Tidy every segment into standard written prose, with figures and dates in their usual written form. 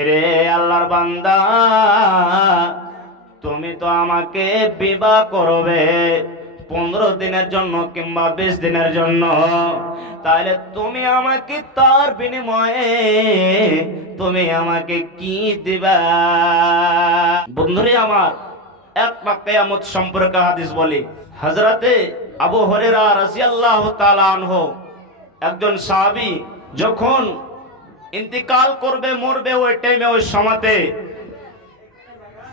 এরে আল্লাহর বান্দা, তুমি তো আমাকে বিবাহ করবে 15 দিনের জন্য কিংবা 20 দিনের জন্য, তাহলে তুমি আমাকে তার বিনিময়ে তুমি আমাকে কি দিবা? বন্ধুরে আমার, একটা কিয়ামত সম্পর্কে হাদিস বলি। হযরতে আবু হুরায়রা রাদিয়াল্লাহু তাআলা আনহু, একজন সাহাবী যখন ইন্তিকাল করবে, মরবে, ওই টাইমে ওই সময়তে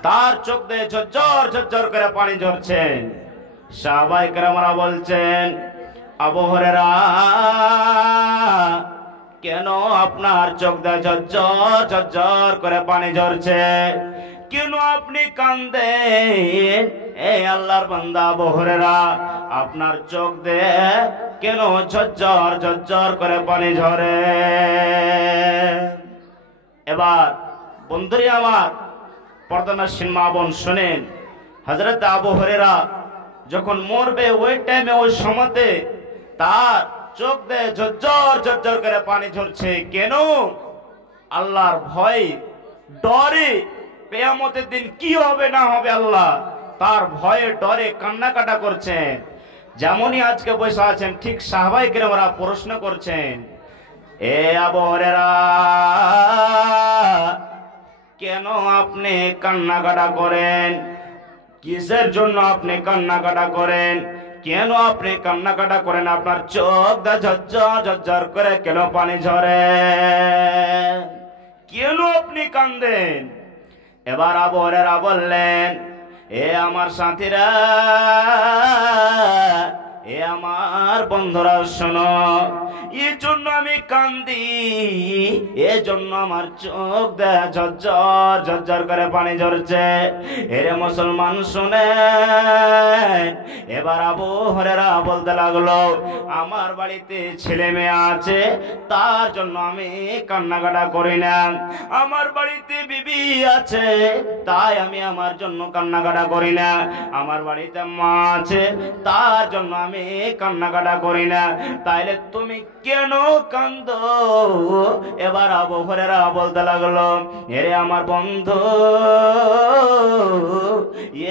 তার চোখ দিয়ে ঝরঝর ঝরঝর করে পানি ঝরছে। সাহাবায়ে কেরামরা বলছেন, আবু হুরায়রা, কেন আপনার চোখ দিয়ে ঝরঝর ঝরঝর করে পানি ঝরছে? কেন আপনি কাঁদেন? এই আল্লাহর বান্দা আবু হুরায়রা, আপনার চোখ দিয়ে কেন ঝরঝর ঝরঝর করে পানি ঝরে? এবার বন্ধুরি আমার, পর্দানশীল মা বোন শুনেন, হযরত আবু হুরায়রা যখন মরবে ওই টাইমে ওই সময়তে তার চোখ দিয়ে ঝরঝর ঝরঝর করে পানি ঝরছে। কেন? আল্লাহর ভয়, ডরে, কিয়ামতের দিন কি হবে না হবে আল্লাহ তার ভয়ে ডরে কান্নাকাটা করছেন। যেমনই আজকে বসে আছেন, ঠিক সাহাবায়ে কেরামরা প্রশ্ন করছেন, এ আবু হুরায়রা, কেন আপনি কান্নাকাটা করেন? কিসের জন্য আপনি কান্নাকাটা করেন? কেন আপনি কান্নাকাটা করেন? আপনার চোখ দা ঝরঝর ঝরঝর করে কেন পানি ঝরে? কেন আপনি কাঁদেন? এবার আবু হুরায়রা বললেন, এ আমার সাথীরা, এ আমার বন্ধুরা, শোনো, এই জন্য আমি কান্দি, এই জন্য আমার চোখ দেয়া ঝরঝর ঝরঝর করে পানি ঝরছে। এরে মুসলমান শুনেন। এবার আবু হুরায়রা বলতে লাগলো, আমার বাড়িতে ছেলে মেয়ে আছে, তার জন্য আমি কান্নাকাটা করি না। আমার বাড়িতে বিবি আছে, তাই আমি আমার জন্য কান্নাকাটা করি না। আমার বাড়িতে মা আছে, তার জন্য আমি কান্নাকাটা করি না। তাইলে তুমি কেন কান্দো? এবার আবু হুরায়রা বলতে লাগলো, এরে আমার বন্ধু,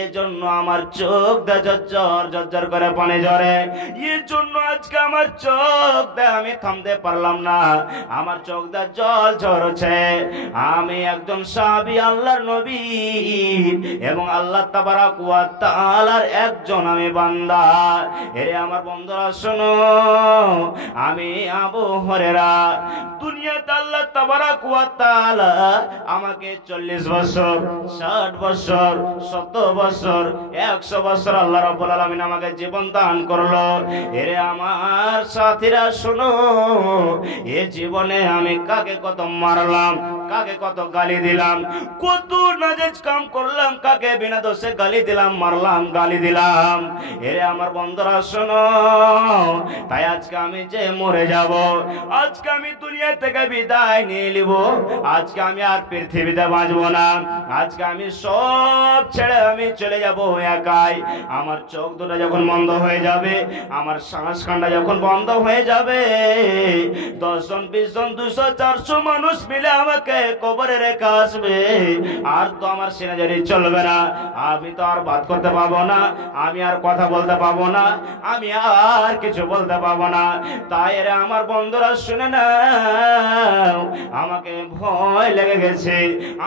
এই জন্য আমার চোখ দিয়ে ঝরঝর ঝরঝর করে পানি ঝরে। এই জন্য আজকে আমার চোখ দিয়ে আমি থামতে পারলাম না, আমার চোখ দিয়ে জল ঝরছে। আমি একজন সাহাবী, আল্লাহর নবী এবং আল্লাহ তাবারাক ওয়া তাআলার একজন আমি বান্দা। এরে আমার বন্ধুরা শোনো, আমি আবু হুরায়রা, দুনিয়াতে আল্লাহ তাবারাক ওয়া তাআলা আমাকে 40 বছর, 60 বছর, 70 বছর, 100 বছর আল্লাহ রাব্বুল আলামিন আমাকে জীবন দান করলো। এরে আমার সাথীরা শোনো, এই জীবনে আমি কাকে কত মারলাম, কাকে কত গালি দিলাম, কত নাজায়েজ কাম করলাম, কাকে বিনা দোষে গালি দিলাম, মারলাম, গালি দিলাম। এরে আমার বন্ধুরা শোনো, তাই আজকে আমি যে মরে যাব, আজকে আমি দুনিয়া থেকে বিদায় নিয়ে নিব, আজকে আমি আর পৃথিবীতে বাঁচবো না, আজকে আমি সব ছেড়ে আমি চলে যাব একাই। আমার চোখ দুটো যখন বন্ধ হয়ে যাবে, আমার শ্বাস কান্না যখন বন্ধ হয়ে যাবে, 10 জন, 20 জন, 200, 400 মানুষ মিলে আমাকে কবরে রেখে আসবে। আর তো আমার সিনাজারি চলবে না, আমি তো আর বাত করতে পারবো না, আমি আর কথা বলতে পারবো না, আমি আর কিছু বলতে পারবো না। তাই রে আমার বন্ধুরা শুনে নাও, আমাকে ভয় লেগে গেছে,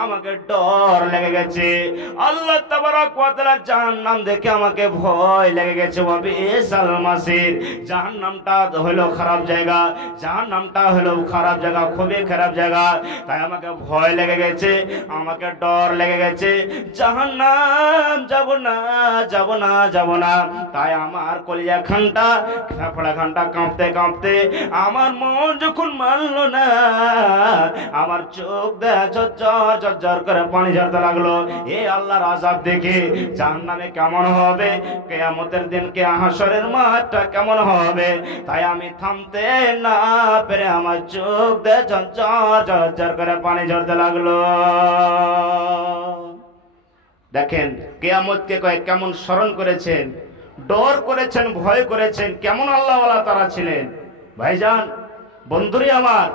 আমাকে ডর লেগে গেছে। আল্লাহ তাবারাক ওয়া তাআলার জাহান্নাম দেখে আমাকে ভয় লেগে গেছে। ওয়াবিসাল মাসির, জাহান্নামটা হলো খারাপ জায়গা, জাহান্নামটা হলো খারাপ জায়গা, খুবই খারাপ জায়গা। তাই আমাকে ভয় লেগে গেছে, আমাকে ডর লেগে গেছে, জাহান্নাম যাব না, যাব না, যাব না। তাই আমার কলিজা খানটা, ফেফড়া খানটা কাঁপতে কাঁপতে, আমার মন যখন মানল না, আমার চোখ দেয়া ঝরঝর ঝরঝর করে পানি ঝরতে লাগলো। এই আল্লাহর আযাব দেখে জাহান্নামে কেমন হবে, কিয়ামতের দিন কে হাসরের মাঠটা কেমন হবে, তাই আমি থামতে না পেরে আমার চোখ দেয়া ঝরঝর ঝরঝর করে পানি ঝরতে লাগলো। দেখেন কিয়ামতকে কেমন স্মরণ করেছেন, ডর করেছেন, ভয় করেছেন, কেমন আল্লাহওয়ালা তারা ছিলেন। ভাইজান, বন্ধুরে আমার,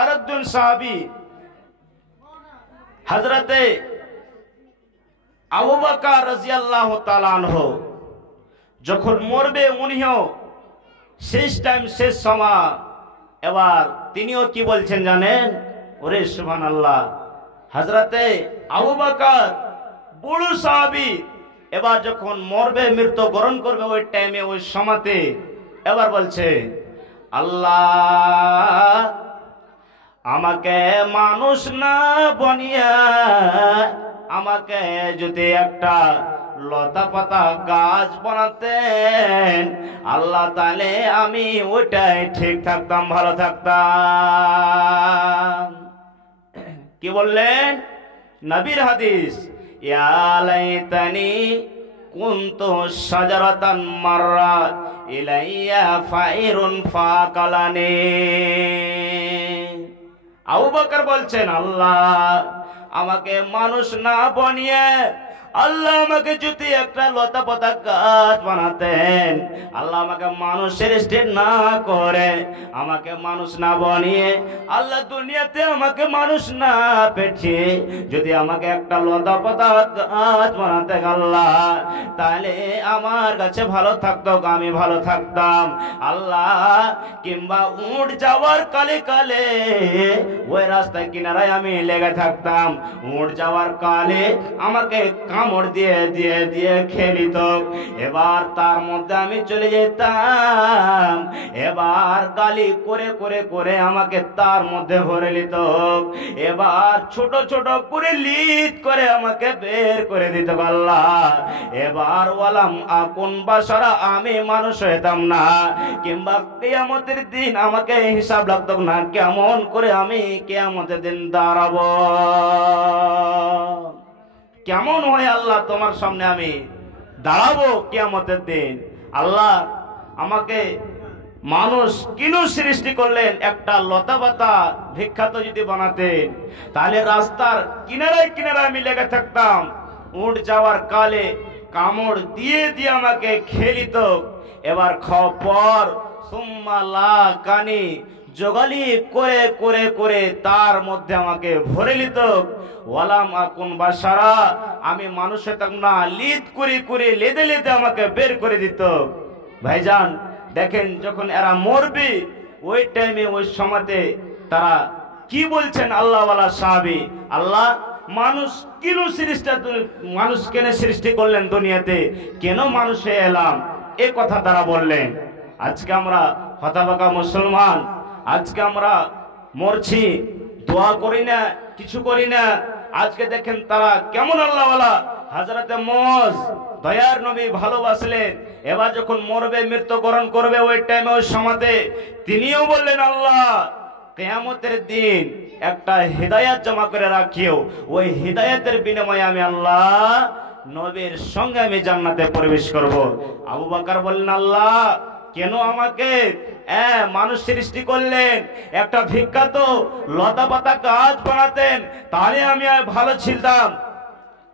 আরেকজন সাহাবী হযরতে আবু বকর রাদিয়াল্লাহু তাআলা আনহু যখন মরবে, উনিও শেষ টাইম, শেষ সময়, এবার তিনিও কি বলছেন জানেন? ওরে সুবহানাল্লাহ, হযরতে আবু বকর বড় সাহাবী, এবার যখন মরবে, মৃত্যুবরণ করবে, ওই টাইমে, ওই সময়তে এবার বলছে, আল্লাহ আমাকে মানুষ না বানিয়ে আমাকে যদি একটা লতা পাতা গাছ বানাতেন আল্লাহ, তাহলে আমি ওইটাই ঠিক থাকতাম, ভালো থাকতাম। কি বললেন? নবীর হাদিস, ইয়া লাইতানি কুনতু শাজারাতান মাররাত ইলাইয়া ফাইরুন ফাকালানি। আবু বকর বলছেন, আল্লাহ আমাকে মানুষ না বানিয়ে আল্লাহ আমাকে যদি একটা লতা পাতা গাছ বানাতেন, আল্লাহ আমাকে মানুষের স্টেট না করে, আমাকে মানুষ না বানিয়ে আল্লাহ দুনিয়াতে আমাকে মানুষ না পেঠিয়ে যদি আমাকে একটা লতা পাতা গাছ বানাতে আল্লাহ, তাহলে আমার কাছে ভালো থাকতো, আমি ভালো থাকতাম আল্লাহ। কিংবা উঠ যাওয়ার কালে কালে ওই রাস্তায় কিনারায় আমি লেগে থাকতাম, উঠ যাওয়ার কালে আমাকে কামড় দিয়ে দিয়ে দিয়ে খেলিত, এবার তার মধ্যে আমি চলে যেতাম, এবার গালি করে করে করে আমাকে তার মধ্যে ভরে নিত, এবার ছোট ছোট করে লিত করে আমাকে বের করে দিত আল্লাহ। এবার ওয়ালাম আকুন বাশারা, আমি মানুষ হইতাম না, কিংবা কিয়ামতের দিন আমাকে হিসাব লাগতো না কেমন করে আমি কিয়ামতের দিন দাঁড়াবো, কেমন হয় আল্লাহ তোমার সামনে আমি দাঁড়াবো কিয়ামতের দিন। আল্লাহ আমাকে মানুষ কেন সৃষ্টি করলেন? একটা লতা পাতা ভিক্ষাত যদি বানাতেন তাহলে রাস্তার কিনারায় কিনারায় আমি লেগে থাকতাম, উঠ যাওয়ার কালে কামড় দিয়ে দিয়ে আমাকে খেলিত, এবার খবর সুম্মা লা কানি জগালি করে করে করে তার মধ্যে আমাকে ভরে নিত, ওয়ালাম আকুন বাশারা, আমি মানুষ হতাম না, লিদ করে করে লেদে লেদে আমাকে বের করে দিত। ভাইজান দেখেন, যখন এরা মরবে ওই টাইমে, ওই সময়তে তারা কি বলছেন? আল্লাহওয়ালা সাহাবী, আল্লাহ মানুষ কেন মানুষ কেন সৃষ্টি করলেন দুনিয়াতে, কেন মানুষ হয়ে এলাম, এ কথা তারা বললেন। আজকে আমরা হতভাগা মুসলমান, আজকে আমরা মরছি, দোয়া করি না, কিছু করি না। আজকে দেখেন তারা কেমন আল্লাহওয়ালা। হযরতে মুআজ দয়ার নবী ভালোবাসলেন, এবার যখন মরবে, মৃত্যুবরণ করবে, ওই টাইমে, ওই সময়তে তিনিও বললেন, আল্লাহ কিয়ামতের দিন একটা হিদায়াত জমা করে রাখিও, ওই হিদায়াতের বিনিময়ে আমি আল্লাহ নবীর সঙ্গে আমি জান্নাতে প্রবেশ করব। আবু বকর বললেন, আল্লাহ কেন আমাকে মানুষ সৃষ্টি করলেন? একটা ভিক্ষাত লতা পাতা গাছ বানাতেন তাহলে আমি ভালো ছিলাম,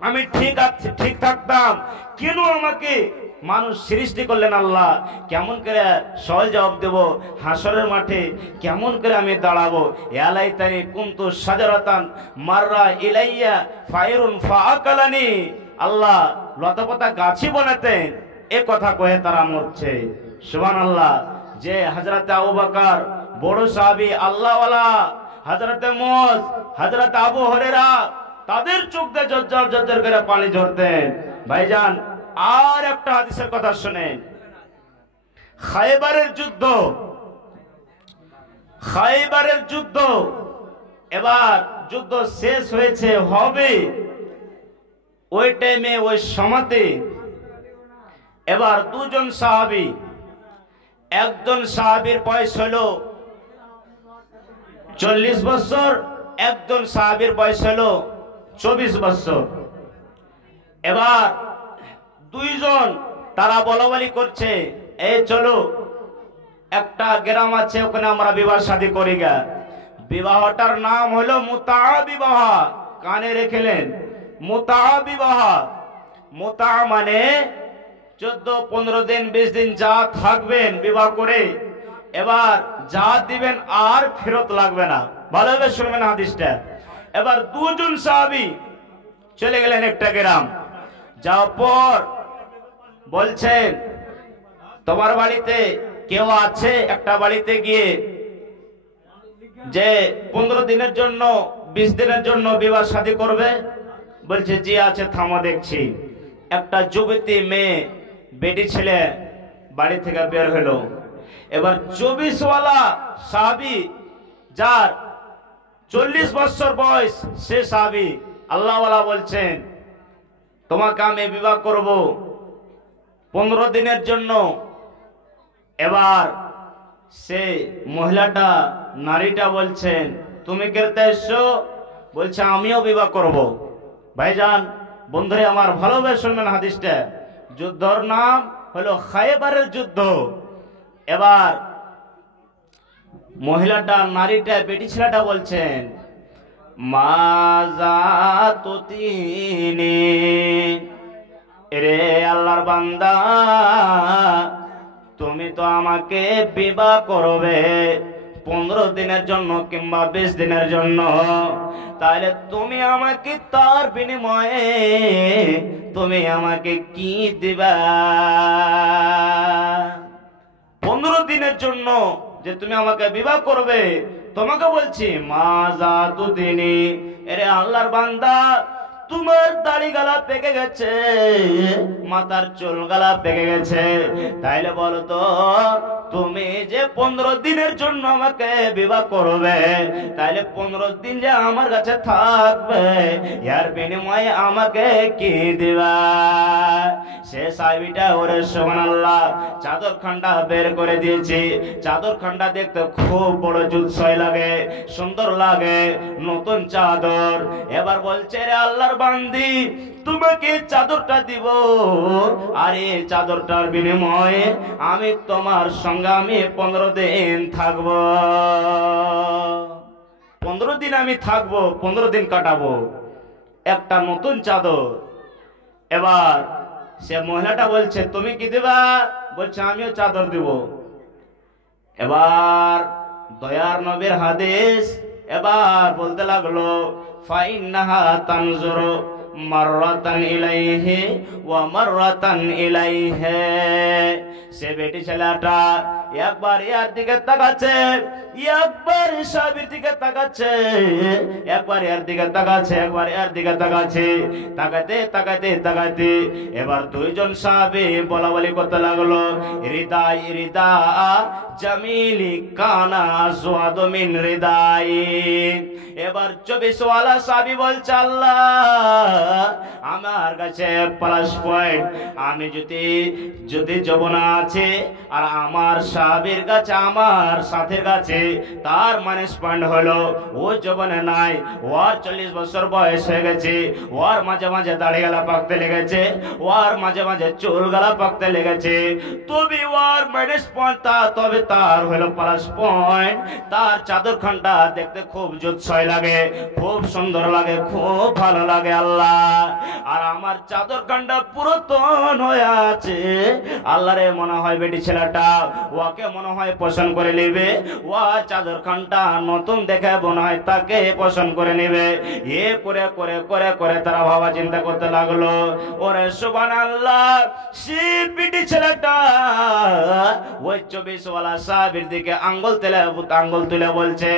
আমি ঠিক থাকতাম, কেন আমাকে মানুষ সৃষ্টি করলেন? আল্লাহ কেমন করে সহজ জবাব দেব? হাসরের মাঠে কেমন করে আমি দাঁড়াবো? ইয়ালাইতানি কুনতু শাজারাতান মাররা ইলাইয়া ফাইরুন ফাআকালানি, আল্লাহ লতা পাতা গাছই বানাতেন, এ কথা কয়ে তারা মরছে। সুবহানাল্লাহ। যে হযরত আবু বকর বড় সাহাবী আল্লাহওয়ালা, হযরতে মুআজ, হযরত আবু হুরায়রা, তাদের চোখ দিয়ে ঝরঝর ঝরঝর করে পানি ঝরতেন। ভাইজান আর একটা হাদিসের কথা শুনেন। খায়বারের যুদ্ধ, এবার যুদ্ধ শেষ হয়েছে, হবে ওই টাইমে, ওই সময়তে এবার দুজন সাহাবী, একজন সাহাবীর বয়স হলো 40 বছর, একজন সাহাবীর বয়স হলো 24 বছর। এবার দুইজন তারা বলাবলি করছে, এই চলো একটা গ্রাম আছে, ওখানে আমরা বিবাহ শাদী করি গা। বিবাহটার নাম হলো মুতা বিবাহ, কানে রেখেলেন, মুতা বিবাহ। মুতা মানে 14, 15 দিন, 20 দিন যা থাকবেন বিবাহ করে, এবার যা দিবেন আর ফেরত লাগবে না। ভালোভাবে শুনবেন হাদিসটা। এবার দুজন সাহাবী চলে গেলেন একটা গ্রাম। যাওয়ার পর বলছেন তোমার বাড়িতে কেউ আছে? একটা বাড়িতে গিয়ে যে 15 দিনের জন্য 20 দিনের জন্য বিবাহ শাদী করবে। বলছে জি আছে, থামো দেখছি। একটা যুবতী মেয়ে বেটি ছেলে বাড়ি থেকে বের হলো। এবার 24 ওয়ালা সাহাবী, যার 40 বছর বয়স, সে সাহাবী আল্লাহওয়ালা বলছেন তোমাকে আমি বিবাহ করব 15 দিনের জন্য। এবার সে মহিলাটা, নারীটা বলছেন তুমি কেতে এসছো? বলছে আমিও বিবাহ করব। ভাইজান বন্ধুরে আমার ভালোভাবে শুনবেন হাদিসটা। যুদ্ধর নাম হলো খায়বারের যুদ্ধ। এবার মহিলাটা, নারীটা, বেটি ছেলেটা বলছেন মাজা তুতিনি, রে আল্লাহর বান্দা তুমি তো আমাকে বিবাহ করবে 15 দিনের জন্য কিংবা 20 দিনের জন্য, তাহলে তুমি আমাকে তার বিনিময়ে তুমি আমাকে কি দিবা? 15 দিনের জন্য যে তুমি আমাকে বিবাহ করবে, তোমাকে বলছি মাজা তুতিনি, এরে আল্লাহর বান্দা তোমার দাড়ি গালা পেকে গেছে, মাথার চুল গালা পেকে গেছে, তাইলে বলো তো তুমি যে 15 দিনের জন্য আমাকে বিবাহ করবে, তাইলে 15 দিন যে আমার কাছে থাকবে এর বিনিময়ে আমাকে কি দিবা? সে সাহাবীটা ওরে সুবহানাল্লাহ চাদর খান্ডা বের করে দিয়েছি। চাদর খান্ডা দেখতে খুব বড় জুৎসয় লাগে, সুন্দর লাগে, নতুন চাদর। এবার বলছে রে আল্লাহর বান্দি তোমাকে চাদরটা দিব, আর এই চাদরটার বিনিময়ে আমি তোমার সঙ্গে আমি 15 দিন থাকবো। 15 দিন আমি থাকবো, 15 দিন কাটাবো, একটা নতুন চাদর। এবার সে মহিলাটা বলছে তুমি কি দিবা? বলছে আমিও চাদর দিব। এবার দয়ার নবীর হাদিস এবার বলতে লাগলো ফাইন্নাহা তানজুরু মাররাতান ইলাইহি ওয়া মাররাতান ইলাইহি। সে বেটি ছেলেটা একবার এর দিকে তাকাচ্ছে, একবার সাহাবীর দিকে তাকাচ্ছে, একবার এর দিকে তাকাচ্ছে, একবার এর দিকে তাকাচ্ছে, তাকাতে তাকাতে তাকাতে এবার দুইজন সাহাবী বলা বলি করতে লাগলো হৃদয় হৃদা জামিলি কানা সুয়াদ মিন হৃদয়। এবার 24 ওয়ালা সাহাবী বলছে আল্লাহ আমার কাছে প্লাস পয়েন্ট, আমি যদি যৌবনা আছে আর আমার সাহাবীর কাছে, আমার সাথের কাছে তার মাইনাস পয়েন্ট হলো ও যৌবনে নাই, ওর 40 বছর বয়স হয়ে গেছে, ওর মাঝে মাঝে দাড়ি গালা পাকতে লেগেছে, ওর মাঝে মাঝে চুল গালা পাকতে লেগেছে, তবে ওর মাইনাস পয়েন্ট তবে তার হলো প্লাস পয়েন্ট। তার চাদর খানটা দেখতে খুব জোৎসয় লাগে, খুব সুন্দর লাগে, খুব ভালো লাগে আল্লাহ। আর আমার চাদর খানটা পুরাতন হয়ে আছে, আল্লাহরে মনে হয় বেটি ছেলেটা ওকে মনে হয় পছন্দ করে নেবে, ও চাদর খানটা নতুন দেখে মনে হয় তাকে পছন্দ করে নেবে। এ করে করে করে করে তারা ভাবা চিন্তা করতে লাগলো ওরে সুবহানাল্লাহ। সে বেটি ছেলেটা ওই 24 ওয়ালা সাহাবীর দিকে আঙ্গুল তুলে বলছে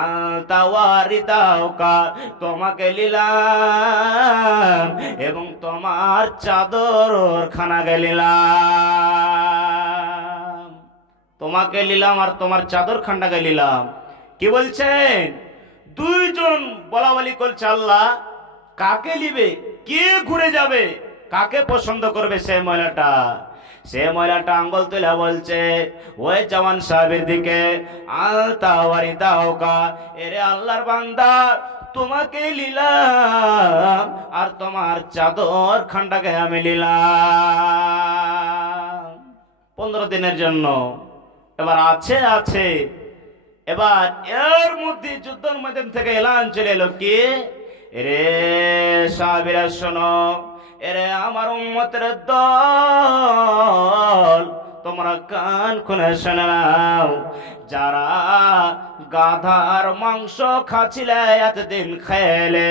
আনতা ওয়ারিদাউকা, তোমাকে নিলাম এবং তোমার চাদর খানাকে নিলাম, তোমাকে নিলাম আর তোমার চাদর খান্ডাকে নিলাম। কি বলছেন? দুইজন বলা বলি করছে আল্লাহ কাকে নিবে, কে ঘুরে যাবে, কাকে পছন্দ করবে? সে মহিলাটা আঙ্গুল তুলে বলছে ওই জওয়ান সাহাবীর দিকে আনতা ওয়ারিদাউকা, এরে আল্লাহর বান্দা তোমাকে নিলাম আর তোমার চাদর খান্ডাকে আমি নিলাম 15 দিনের জন্য। এবার আছে এবার এর মধ্যে যুদ্ধের ময়দান থেকে এলান চলে এলো কি রে সাহাবীরা শোনো, এরে আমার উম্মতের দল তোমরা কান খুলে শুনে নাও, যারা গাধার মাংস খাচ্ছিলে এতদিন খেলে,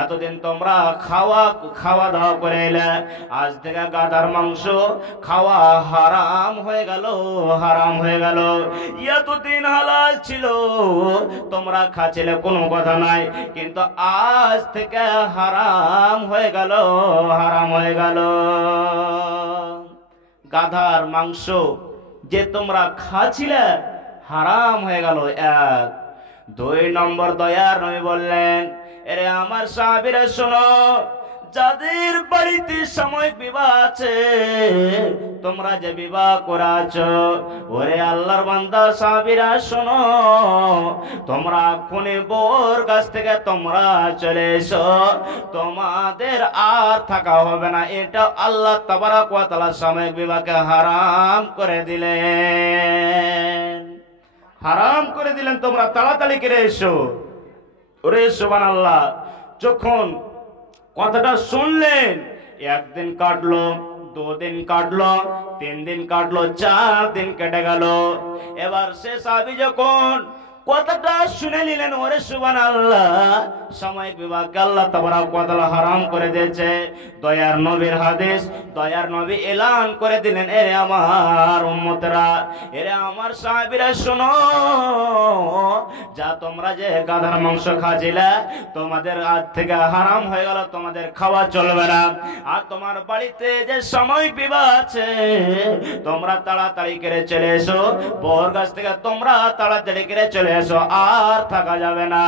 এতদিন তোমরা খাওয়া দাওয়া করে এলে, আজ থেকে গাধার মাংস খাওয়া হারাম হয়ে গেল, হারাম হয়ে গেল। এতদিন হালাল ছিল, তোমরা খাচ্ছিলে কোনো কথা নাই, কিন্তু আজ থেকে হারাম হয়ে গেল, হারাম হয়ে গেল। গাধার মাংস যে তোমরা খাচ্ছিলে হারাম হয়ে গেল, এক। 2 নম্বর দয়ার নবী বললেন, এরে আমার সাহাবীরা শোনো, যাদের বাড়িতে সাময়িক বিবাহ আছে, তোমরা যে বিবাহ করাছ, ওরে আল্লাহর বান্দা সাহাবীরা শোনো, তোমরা কোনে বোর কাছ থেকে তোমরা চলে এসো, তোমাদের আর থাকা হবে না। এটা আল্লাহ তাবারক ওয়া তাআলা সাময়িক বিবাহকে হারাম করে দিলেন, হারাম করে দিলেন। তোমরা তাড়াতাড়ি করে এসো। ওরে সুবহানাল্লাহ, যখন কথাটা শুনলেন, 1 দিন কাটলো, 2 দিন কাটলো, 3 দিন কাটলো, 4 দিন কেটে গেল। এবার সে সাহাবী যখন কথাটা শুনে নিলেন, ওরে সুবহানাল্লাহ, সাময়িক বিবাহকে আল্লাহ তাবারক ওয়া তাআলা হারাম করে দিয়েছে। দয়ার নবীর হাদিস, দয়ার নবী এলান করে দিলেন, এরে আমার উম্মতরা, এরে আমার সাহাবীরা শোনো, যা তোমরা যে গাধার মাংস খাচ্ছিলে, তোমাদের আজ থেকে হারাম হয়ে গেল, তোমাদের খাওয়া চলবে না। আর তোমার বাড়িতে যে সাময়িক বিবাহ আছে, তোমরা তাড়াতাড়ি করে চলে এসো, বউর কাছ থেকে তোমরা তাড়াতাড়ি করে চলে এসো, আর থাকা যাবে না।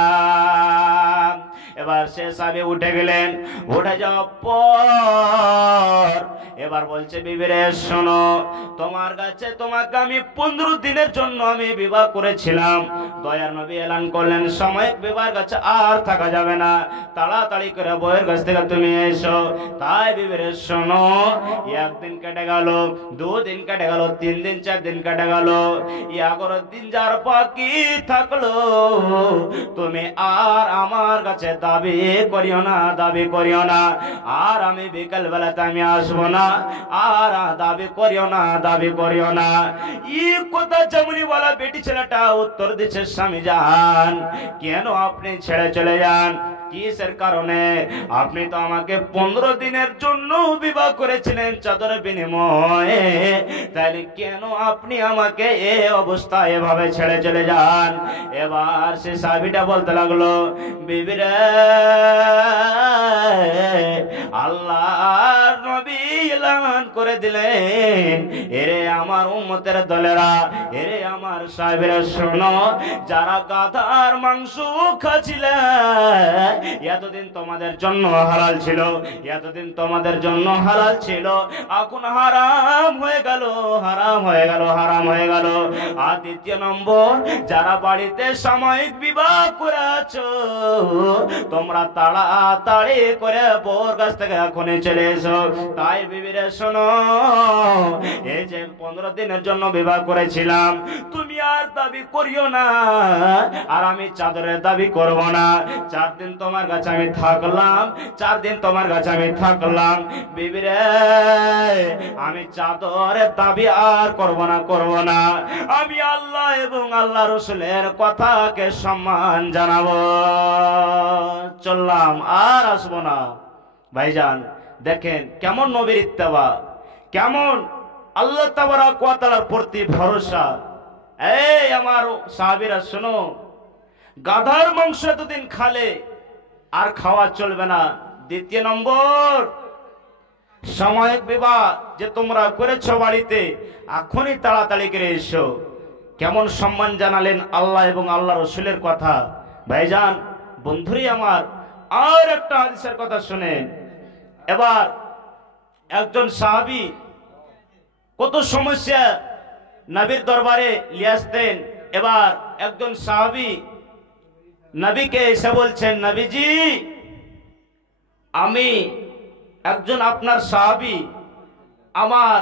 এবার সে সাহাবী উঠে গেলেন, উঠে যাওয়ার পর এবার বলছে, বিবিরে শোনো, তোমার কাছে তোমাকে আমি 15 দিনের জন্য আমি বিবাহ করেছিলাম। দয়ার নবী এলান করলেন, সাময়িক বিবাহের কাছে আর থাকা যাবে না, তাড়াতাড়ি করে বউয়ের কাছ থেকে তুমি এসো। তাই বিবিরে শোনো, 1 দিন কেটে গেল, 2 দিন কেটে গেল, 3 দিন 4 দিন কেটে গেল, 11 দিন যার বাকি থাকলো, তুমি আর আমার কাছে দাবি করিও না, দাবি করিও না, আর আমি বিকেল বেলাতে আমি আসবো না, আর দাবি করিও না, দাবি করিও না। এই কথা যেমনি বলা, বেটি ছেলেটা উত্তর দিচ্ছে, স্বামী যান, কেন আপনি ছেড়ে চলে যান? কিসের কারণে? আপনি তো আমাকে 15 দিনের জন্য বিবাহ করেছিলেন চাদরের বিনিময়ে, তাহলে কেন আপনি আমাকে এই অবস্থায় এভাবে ছেড়ে চলে যান? এবার সে সাহাবীটা বলতে লাগলো, বিবিরে, আল্লাহর নবী এলান করে দিলেন, এরে আমার উম্মতের দলেরা, এরে আমার সাহাবীরা শোনো, যারা গাধার মাংস খাচ্ছিলে, এতদিন তোমাদের জন্য হালাল ছিল, এতদিন তোমাদের জন্য হালাল ছিল, এখন হারাম হয়ে গেল, হারাম হয়ে গেল, হারাম হয়ে গেল। আর 2 নম্বর, যারা বাড়িতে সাময়িক বিবাহ করেছো, তোমরা তাড়াতাড়ি করে বউর কাছ থেকে এখনই চলে এসো। তাই বিবিরে শোনো, এই যে 15 দিনের জন্য বিবাহ করেছিলাম, তুমি আর দাবি করিও না, আর আমি চাদরের দাবি করব না। 4 দিন তোমার কাছে আমি থাকলাম, 4 দিন তোমার কাছে আমি থাকলাম, বিবিরে, আমি চাদরের দাবি আর করব না, করব না। আমি আল্লাহ এবং আল্লাহ রাসূলের কথাকে সম্মান জানাবো, চললাম, আর আসবো না। ভাইজান দেখেন কেমন নবীর ইত্তেবা, কেমন আল্লাহ তাবারক ওয়া তাআলার প্রতি ভরসা। এই আমার সাহাবীরা শোনো, গাধার মাংস এতদিন খালে আর খাওয়া চলবে না। 2 নম্বর, সাময়িক বিবাহ যে তোমরা করেছো বাড়িতে, এখনই তাড়াতাড়ি করে এসো। কেমন সম্মান জানালেন আল্লাহ এবং আল্লাহ রসুলের কথা। ভাইজান বন্ধুরি আমার, আর একটা হাদিসের কথা শুনেন। এবার একজন সাহাবী কত সমস্যা নবীর দরবারে নিয়ে আসতেন। এবার একজন সাহাবী নবীকে এসে বলছেন, নবীজি, আমি একজন আপনার সাহাবী, আমার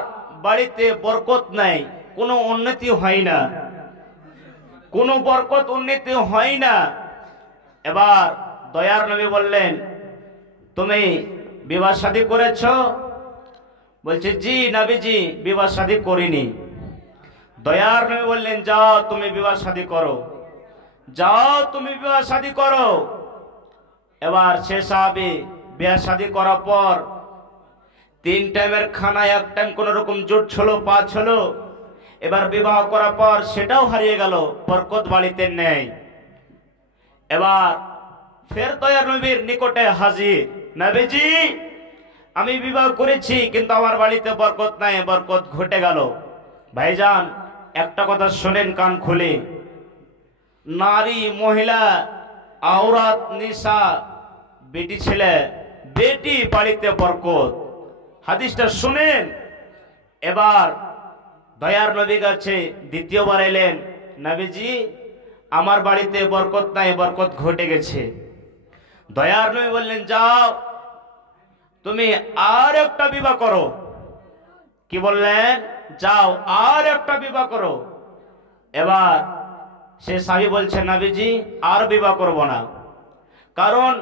বাড়িতে বরকত নাই, কোনো উন্নতি হয় না, কোনো বরকত উন্নতি হয় না। এবার দয়ার নবী বললেন, তুমি বিবাহ শাদী করেছো? বলছে, জি নবীজি, বিবাহ শাদী করিনি। দয়ার নবী বললেন, যাও তুমি বিবাহ শাদী করো, যাও তুমি বিবাহ শাদী করো। এবার সে সাহাবী বিবাহ শাদী করার পর 3 টাইমের খানা 1 টাইম কোন রকম জোট ছিল, পা ছিল। এবার বিবাহ করার পর সেটাও হারিয়ে গেল, বরকত বাড়িতে নেই। এবার ফের দয়ার নবীর নিকটে হাজির, নবীজি আমি বিবাহ করেছি কিন্তু আমার বাড়িতে বরকত নাই, বরকত ঘটে গেল। ভাইজান একটা কথা শোনেন কান খুলে, নারী মহিলা আওরাত নিসা বেটি ছেলে বেটি বাড়িতে বরকত, হাদিসটা শুনেন। এবার দয়ার নবী কাছে দ্বিতীয়বার এলেন, নবীজি আমার বাড়িতে বরকত নাই, বরকত ঘটে গেছে। দয়ার নবী বললেন, যাও তুমি আর একটা বিবাহ করো। কি বললেন? যাও আর একটা বিবাহ করো। এবার সে সাহাবী বলছে, নবীজি আর বিবাহ করব না, কারণ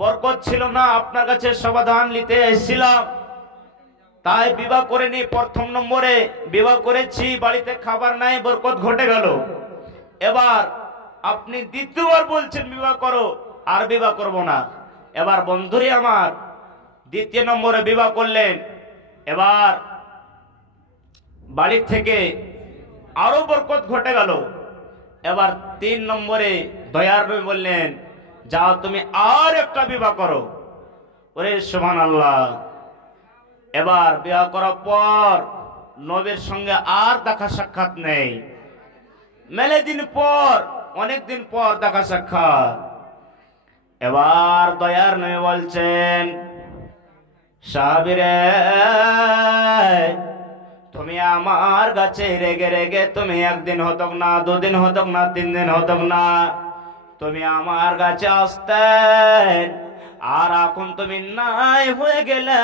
বরকত ছিল না, আপনার কাছে সমাধান নিতে এসেছিলাম, তাই বিবাহ করেনি। প্রথম নম্বরে বিবাহ করেছি, বাড়িতে খাবার নাই, বরকত ঘটে গেল। এবার আপনি দ্বিতীয়বার বলছেন বিবাহ করো, আর বিবাহ করব না। এবার বন্ধুরে আমার দ্বিতীয় নম্বরে বিবাহ করলেন। এবার বাড়ি থেকে আরো বরকত ঘটে গেল। এবার 3 নম্বরে দয়ার নবী বললেন, যাও তুমি আর একটা বিবাহ করো। ওরে সুবহানাল্লাহ। এবার বিবাহ করার পর নবীর সঙ্গে আর দেখা সাক্ষাৎ নেই, মেলে দিন পর, অনেক দিন পর দেখা সাক্ষাৎ। এবার দয়ার নবী বলছেন, সাহাবীরে তুমি আমার কাছে রেগে রেগে তুমি 1 দিন হতক না, 2 দিন হতক না, 3 দিন হতক না, তুমি আমার কাছে আসতেন, আর এখন তুমি নাই হয়ে গেলে,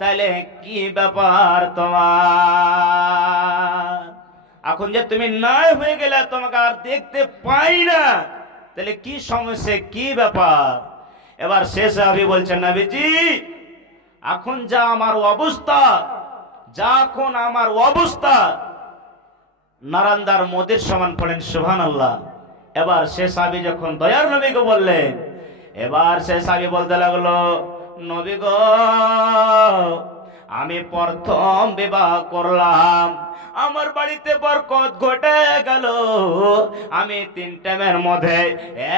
তাহলে কি ব্যাপার তোমার? এখন যে তুমি নাই হয়ে গেলে, তোমাকে আর দেখতে পাই না, তাহলে কি সমস্যা, কি ব্যাপার? এবার শেষ সাহাবী বলছেন, নবীজি এখন যা আমার অবস্থা, যা এখন আমার অবস্থা, নারান্দার মোদের সমান। পড়েন সুবহানাল্লাহ। এবার সে সাহাবী যখন দয়ার নবীকে বললেন, এবার সে সাহাবী বলতে লাগলো, নবী গো আমি প্রথম বিবাহ করলাম, আমার বাড়িতে বরকত ঘটে গেল, আমি 3 টাইমের মধ্যে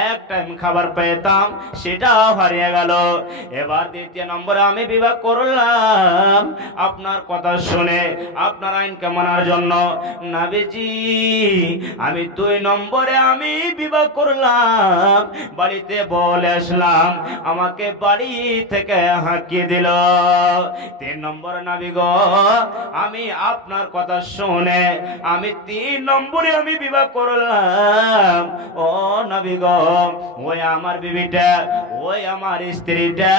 1 টাইম খাবার পেতাম, সেটাও হারিয়ে গেল। এবার দ্বিতীয় নম্বরে আমি বিবাহ করলাম আপনার কথা শুনে, আপনার আইনকে মানার জন্য। নবীজি আমি 2 নম্বরে আমি বিবাহ করলাম, বাড়িতে বলে আসলাম, আমাকে বাড়ি থেকে হাঁকিয়ে দিল। 3 নম্বর নবী গো আমি আপনার কথা শুনে আমি 3 নম্বরে আমি বিবাহ করলাম। ও নবী গো ওই আমার বিবিটা, ওই আমার স্ত্রীটা,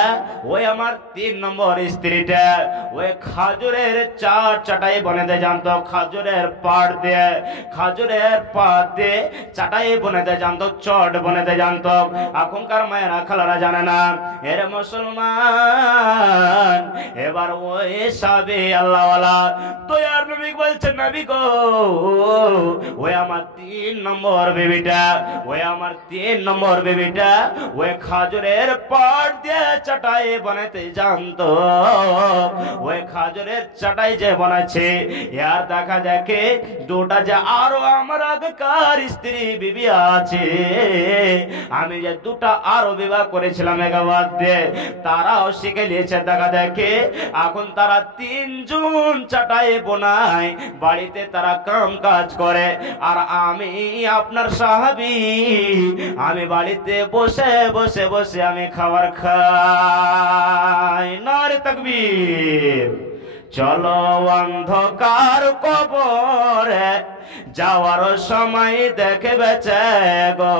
ওই আমার 3 নম্বর স্ত্রীটা, ওই খাজুরের চাটাই বনেতে জানতো, খাজুরের পাট দিয়ে, খাজুরের পাট দিয়ে চাটাই বনেতে জানতো, চট বনেতে জানতো। এখনকার মায়েরা খালারা জানে না। এর মুসলমান, এবার ওই সাহাবী আল্লাহওয়ালা দয়ার নবী বলছেন, নবী গো ওই আমার 3 নম্বর বেবিটা, ওই আমার 3 নম্বর বেবিটা ওই খাজুরের পাট দিয়ে চাটাই বানাতে জানতো। ওই খাজুরের চাটাই যে বানাচ্ছে, ইয়ার দেখা দেখে 2টা যে আরো আমার আগেকার স্ত্রী বিবি আছে, আমি যে 2টা আরো বিবাহ করেছিলাম এগাবাদ দিয়ে, তারাও শিখে নিয়েছে। দেখা দেখে এখন তারা 3 জন চাটাই বোনায়, বাড়িতে তারা কাম কাজ করে, আর আমি আপনার সাহাবী আমি বাড়িতে বসে বসে বসে আমি খাবার খাই। নারে তাকবীর। চলো অন্ধকার কবরে যাওয়ার সময় দেখবে গো,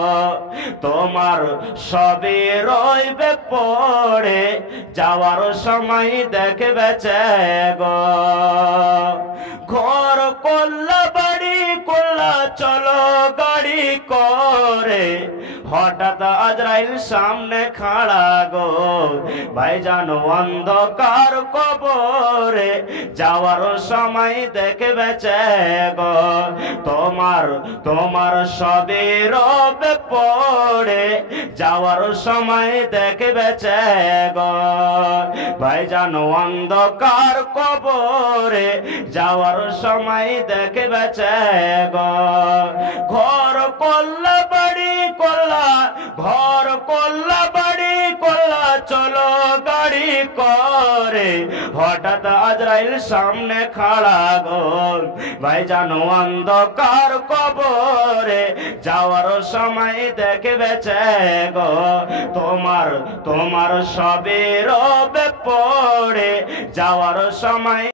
তোমার সবই রইবে পড়ে, যাওয়ার সময় দেখবে গো। ঘর করলা বাড়ি করলা, চলো গাড়ি করে, হঠাৎ আজরাইল সামনে খাড়া গো ভাইজান অন্ধকার কবরে যাওয়ার সময় দেখবেছে গো তোমার সবে রবে পড়ে যাওয়ার সময় দেখবেছে গো ভাইজান অন্ধকার কবরে যাওয়ার সময় দেখবেছে গো ঘর করলা বাড়ি করলা ঘর করলা বাড়ি করলা চলো গাড়ি করে হঠাৎ আজরাইল সামনে খাড়া গো ভাইজান অন্ধকার কবরে যাওয়ার সময় দেখবেছে গো তোমার সবে রবে পড়ে যাওয়ার সময়